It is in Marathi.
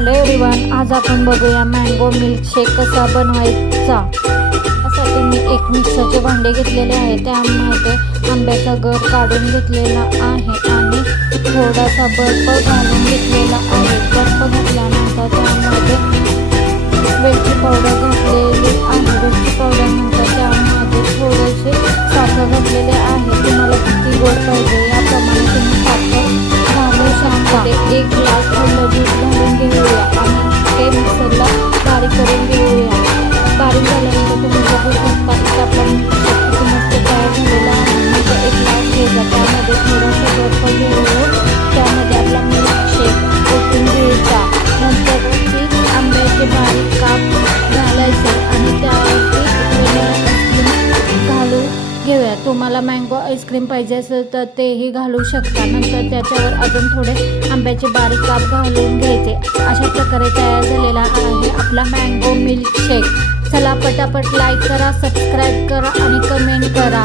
हॅलो एव्हरीवन आज आपण बघूया मँगो मिल्क शेक कसा बनवायचा. त्यासाठी मी एक मिक्सरचे भांडे घेतलेले आहे. त्यामध्ये आंब्याचा गर काढून घेतलेला आहे आणि थोडासा बर्फ घालून घेतलेला आहे. बर्फ घातल्यानंतर त्यामध्ये वेलची पावडर घातलेली आहे. वेलची पावडरनंतर त्यामध्ये थोडेसे साखर घातलेले आहे. तुम्हाला किती गोड पाहिजे याप्रमाणे तुम्ही साखर घालू शकता. एक ग्लास थंड दूध तुम्हाला मँगो आईस्क्रीम पाहिजे असेल तर तेही घालू शकता. नंतर त्याच्यावर अजून थोडे आंब्याचे बारीक काप घालून घ्यायचे. अशा प्रकारे तयार झालेला आहे आपला मँगो मिल्कशेक चला पटापट लाईक करा सबस्क्राईब करा आणि कमेंट करा.